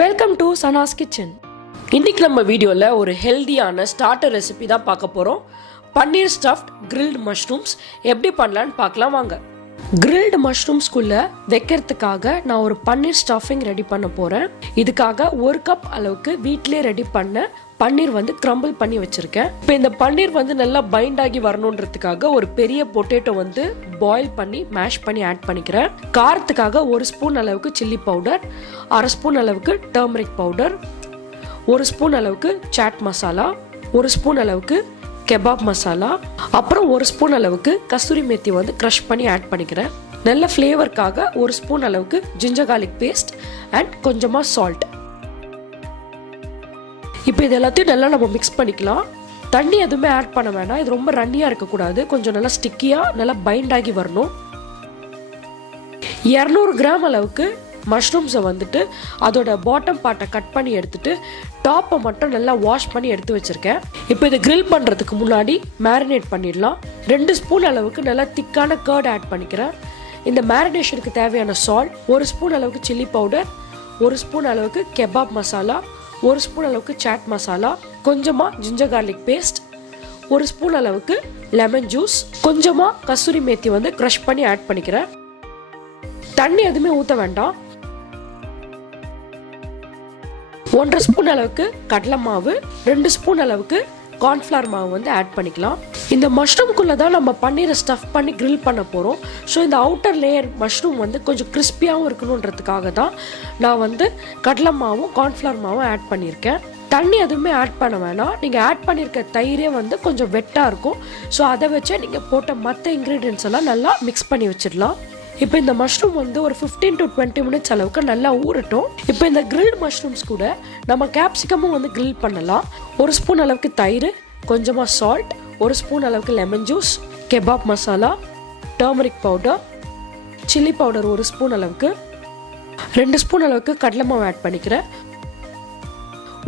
Welcome to Sana's kitchen. இன்னைக்கு நம்ம வீடியோவில் ஒரு ஹெல்தியான ஸ்டார்டர் ரெசிபி தான் பார்க்க போகிறோம். பன்னீர் ஸ்டஃப்ட் கிரில்டு மஷ்ரூம்ஸ் எப்படி பண்ணலான்னு பார்க்கலாம் வாங்க. கிரில்டு மஷ்ரூம்ஸ்குள்ளே வைக்கிறதுக்காக நான் ஒரு பன்னீர் ஸ்டஃபிங் ரெடி பண்ண போகிறேன். இதுக்காக 1 கப் அளவுக்கு வீட்டிலே ரெடி பண்ண பன்னீர் கிரம்பிள் பண்ணி வச்சிருக்கேன். இப்போ இந்த பன்னீர் நல்லா பைண்ட் ஆகி வரணுன்றதுக்காக ஒரு பெரிய பொட்டேட்டோ பாயில் பண்ணி மேஷ் பண்ணி ஆட் பண்ணிக்கிறேன். காரத்துக்காக 1 ஸ்பூன் அளவுக்கு சில்லி பவுடர், 1/2 ஸ்பூன் அளவுக்கு டர்மரிக் பவுடர், 1 ஸ்பூன் அளவுக்கு சாட் மசாலா, 1 ஸ்பூன் அளவுக்கு கெபாப் மசாலா, அப்புறம் 1 ஸ்பூன் அளவுக்கு கஸ்தூரி மேத்தி க்ரஷ் பண்ணி ஆட் பண்ணிக்கிறேன். நல்ல ஃப்ளேவருக்காக 1 ஸ்பூன் அளவுக்கு ஜிஞ்சர் கார்லிக் பேஸ்ட் அண்ட் கொஞ்சமாக சால்ட். இப்போ இது எல்லாத்தையும் நல்லா நம்ம மிக்ஸ் பண்ணிக்கலாம். தண்ணி எதுவுமே ஆட் பண்ண வேண்டாம். இது ரொம்ப ரன்னியாக இருக்கக்கூடாது. கொஞ்சம் நல்லா ஸ்டிக்கியாக நல்லா பைண்ட் ஆகி வரணும். 200 கிராம் அளவுக்கு மஷ்ரூம்ஸை அதோட பாட்டம் பார்ட்டை கட் பண்ணி எடுத்துட்டு டாப்பை மட்டும் நல்லா வாஷ் பண்ணி எடுத்து வச்சிருக்கேன். இப்போ இதை கிரில் பண்ணுறதுக்கு முன்னாடி மேரினேட் பண்ணிடலாம். 2 ஸ்பூன் அளவுக்கு நல்லா திக்கான கர்ட் ஆட் பண்ணிக்கிறேன். இந்த மேரினேஷனுக்கு தேவையான சால்ட், 1 ஸ்பூன் அளவுக்கு சில்லி பவுடர், 1 ஸ்பூன் அளவுக்கு கெபாப் மசாலா, 1 ஸ்பூன் அளவுக்கு சாட் மசாலா, கொஞ்சமாக ஜிஞ்சர் கார்லிக் பேஸ்ட், 1 ஸ்பூன் அளவுக்கு லெமன் ஜூஸ், கொஞ்சமாக கஸ்தூரி மேத்தி க்ரஷ் பண்ணி ஆட் பண்ணிக்கிறேன். தண்ணி எதுவுமே ஊற்ற வேண்டாம். 1/2 ஸ்பூன் அளவுக்கு கடலை மாவு, 2 ஸ்பூன் அளவுக்கு கார்ன்ஃப்ளவர் மாவு ஆட் பண்ணிக்கலாம். இந்த மஷ்ரூம்குள்ளே தான் நம்ம பன்னீரை ஸ்டஃப் பண்ணி கிரில் பண்ண போகிறோம். ஸோ இந்த அவுட்டர் லேயர் மஷ்ரூம் கொஞ்சம் கிறிஸ்பியாகவும் இருக்கணுன்றதுக்காக தான் நான் கடலை மாவும் கார்ன்ஃப்ளவர் மாவும் ஆட் பண்ணியிருக்கேன். தண்ணி எதுவுமே ஆட் பண்ண வேணாம். நீங்கள் ஆட் பண்ணியிருக்க தயிரே கொஞ்சம் வெட்டாக இருக்கும். ஸோ அதை வச்சு நீங்கள் போட்ட மற்ற இன்க்ரீடியன்ஸ் எல்லாம் நல்லா மிக்ஸ் பண்ணி வச்சிடலாம். இப்போ இந்த மஷ்ரூம் ஒரு 15 to 20 மினிட்ஸ் அளவுக்கு நல்லா ஊறட்டும். இப்போ இந்த கிரில்டு மஷ்ரூம்ஸ் கூட நம்ம கேப்சிகமும் கிரில் பண்ணலாம். 1 ஸ்பூன் அளவுக்கு தயிர், கொஞ்சமாக சால்ட், 1 ஸ்பூன் அளவுக்கு lemon juice, kebab masala, turmeric powder, chilli powder 1 spoon அளவுக்கு, 2 ஸ்பூன் அளவுக்கு கடலை மாவு ஆட் பண்ணிக்கிறேன்,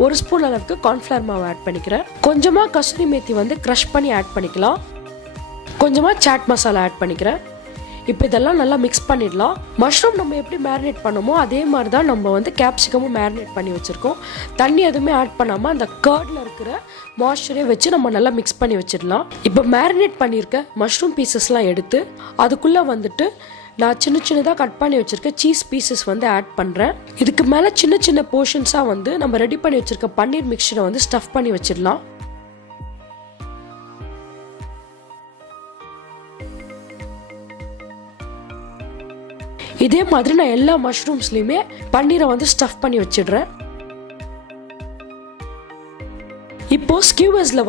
1 ஸ்பூன் அளவுக்கு கார்ன்ஃப்ளவர் மாவு ஆட் பண்ணிக்கிறேன். கொஞ்சமாக கஸ்தூரி மேத்தி க்ரஷ் பண்ணி ஆட் பண்ணிக்கலாம். கொஞ்சமாக சாட் மசாலா ஆட் பண்ணிக்கிறேன். இப்போ இதெல்லாம் நல்லா மிக்ஸ் பண்ணிடலாம். மஷ்ரூம் நம்ம எப்படி மேரினேட் பண்ணோமோ அதே மாதிரி தான் நம்ம கேப்சிகமும் மேரினேட் பண்ணி வச்சுருக்கோம். தண்ணி எதுவுமே ஆட் பண்ணாமல் அந்த கர்டில் இருக்கிற மாய்ஸ்சரே வச்சு நம்ம நல்லா மிக்ஸ் பண்ணி வச்சிடலாம். இப்போ மேரினேட் பண்ணியிருக்க மஷ்ரூம் பீசஸ்லாம் எடுத்து அதுக்குள்ளே நான் சின்ன சின்னதாக கட் பண்ணி வச்சுருக்க சீஸ் பீசஸ் ஆட் பண்ணுறேன். இதுக்கு மேலே சின்ன சின்ன போர்ஷன்ஸாக நம்ம ரெடி பண்ணி வச்சுருக்க பன்னீர் மிக்சரை ஸ்டஃப் பண்ணி வச்சிடலாம். இதே மாதிரி நான் எல்லா மஷ்ரூம்ஸ்லையுமே பன்னீரை ஸ்டஃப் பண்ணி வச்சிடுறேன். இப்போ ஸ்கியூவர்ஸில்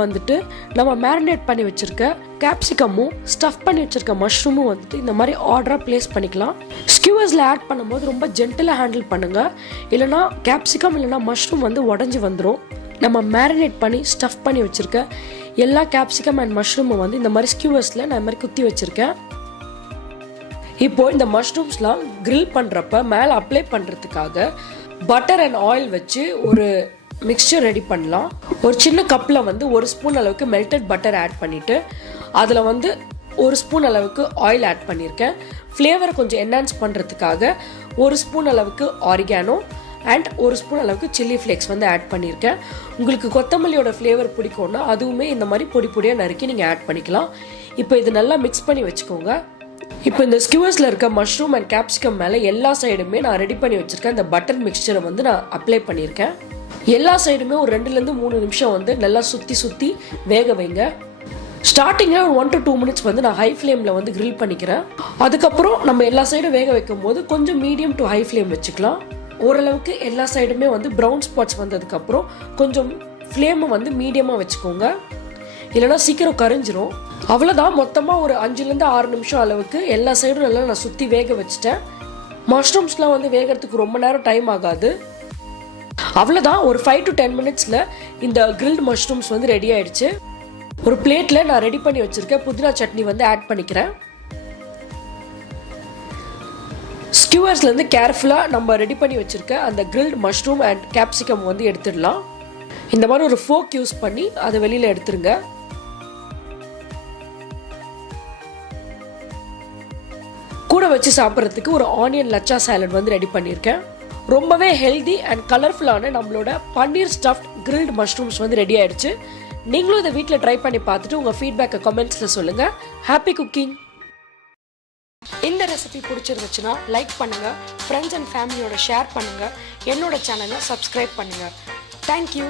நம்ம மேரினேட் பண்ணி வச்சிருக்க கேப்சிகமும் ஸ்டஃப் பண்ணி வச்சிருக்க மஷ்ரூமும் இந்த மாதிரி ஆர்டராக பிளேஸ் பண்ணிக்கலாம். ஸ்கியூவர்ஸில் ஆட் பண்ணும்போது ரொம்ப ஜென்டலாக ஹேண்டில் பண்ணுங்க, இல்லைனா கேப்சிகம் இல்லைனா மஷ்ரூம் உடஞ்சி வந்துடும். நம்ம மேரினேட் பண்ணி ஸ்டஃப் பண்ணி வச்சிருக்க எல்லா கேப்சிகம் அண்ட் மஷ்ரூமும் இந்த மாதிரி ஸ்கியூவர்ஸில் நான் இந்த மாதிரி குத்தி வச்சிருக்கேன். இப்போ இந்த மஷ்ரூம்ஸ்லாம் கிரில் பண்ணுறப்ப மேலே அப்ளை பண்ணுறதுக்காக பட்டர் அண்ட் ஆயில் வச்சு ஒரு மிக்சர் ரெடி பண்ணலாம். ஒரு சின்ன கப்பில் 1 ஸ்பூன் அளவுக்கு மெல்டட் பட்டர் ஆட் பண்ணிவிட்டு அதில் 1 ஸ்பூன் அளவுக்கு ஆயில் ஆட் பண்ணியிருக்கேன். ஃப்ளேவரை கொஞ்சம் என்ஹான்ஸ் பண்ணுறதுக்காக 1 ஸ்பூன் அளவுக்கு ஆரிகானோ அண்ட் 1 ஸ்பூன் அளவுக்கு சில்லி ஃப்ளேக்ஸ் ஆட் பண்ணியிருக்கேன். உங்களுக்கு கொத்தமல்லியோட ஃப்ளேவர் பிடிக்கும்னா அதுவுமே இந்த மாதிரி பொடி பொடியாக நறுக்கி நீங்கள் ஆட் பண்ணிக்கலாம். இப்போ இது நல்லா மிக்ஸ் பண்ணி வச்சுக்கோங்க. இப்போ இந்த ஸ்கியூவர்ஸில் இருக்க மஷ்ரூம் அண்ட் கேப்சிகம் மேலே எல்லா சைடுமே நான் ரெடி பண்ணி வச்சுருக்கேன் இந்த பட்டர் மிக்சரை நான் அப்ளை பண்ணியிருக்கேன். எல்லா சைடுமே ஒரு 2 to 3 நிமிஷம் நல்லா சுற்றி வேக வைங்க. ஸ்டார்டிங்கில் ஒரு 1 to 2 மினிட்ஸ் நான் ஹை ஃப்ளேமில் கிரில் பண்ணிக்கிறேன். அதுக்கப்புறம் நம்ம எல்லா சைடும் வேக வைக்கும் போது கொஞ்சம் மீடியம் டு ஹை ஃப்ளேம் வச்சுக்கலாம். ஓரளவுக்கு எல்லா சைடுமே ப்ரௌன் ஸ்பாட்ஸ் வந்ததுக்கப்புறம் கொஞ்சம் ஃப்ளேமை மீடியமாக வச்சுக்கோங்க, இல்லைனா சீக்கிரம் கரிஞ்சிரும். அவ்வளோதான். மொத்தமாக ஒரு 5 to 6 நிமிஷம் அளவுக்கு எல்லா சைடும் நல்லா நான் சுற்றி வேக வச்சுட்டேன். மஷ்ரூம்ஸ்லாம் வேகிறதுக்கு ரொம்ப நேரம் டைம் ஆகாது. அவ்வளோதான். ஒரு 5 to 10 மினிட்ஸில் இந்த கிரில்டு மஷ்ரூம்ஸ் ரெடி ஆயிடுச்சு. ஒரு பிளேட்டில் நான் ரெடி பண்ணி வச்சுருக்கேன் புதினா சட்னி ஆட் பண்ணிக்கிறேன். ஸ்கியூவர்ஸ்லேருந்து கேர்ஃபுல்லாக நம்ம ரெடி பண்ணி வச்சுருக்க அந்த கிரில்டு மஷ்ரூம் அண்ட் கேப்சிகம் எடுத்துடலாம். இந்த மாதிரி ஒரு ஃபோக் யூஸ் பண்ணி அதை வெளியில் எடுத்துருங்க. கூட வச்சு சாப்பிட்றதுக்கு ஒரு ஆனியன் லச்சா சாலட் ரெடி பண்ணியிருக்கேன். ரொம்பவே ஹெல்தி அண்ட் கலர்ஃபுல்லான நம்மளோட பன்னீர் ஸ்டஃப்ட் கிரில்டு மஷ்ரூம்ஸ் வந்து ரெடி ஆயிடுச்சு. நீங்களும் இதை வீட்டில் ட்ரை பண்ணி பார்த்துட்டு உங்கள் ஃபீட்பேக்கை கமெண்ட்ஸில் சொல்லுங்கள். Happy cooking. இந்த ரெசிபி பிடிச்சிருந்துச்சுன்னா லைக் பண்ணுங்கள், ஃப்ரெண்ட்ஸ் அண்ட் ஃபேமிலியோட ஷேர் பண்ணுங்கள், என்னோட சேனலை சப்ஸ்கிரைப் பண்ணுங்கள். தேங்க்யூ.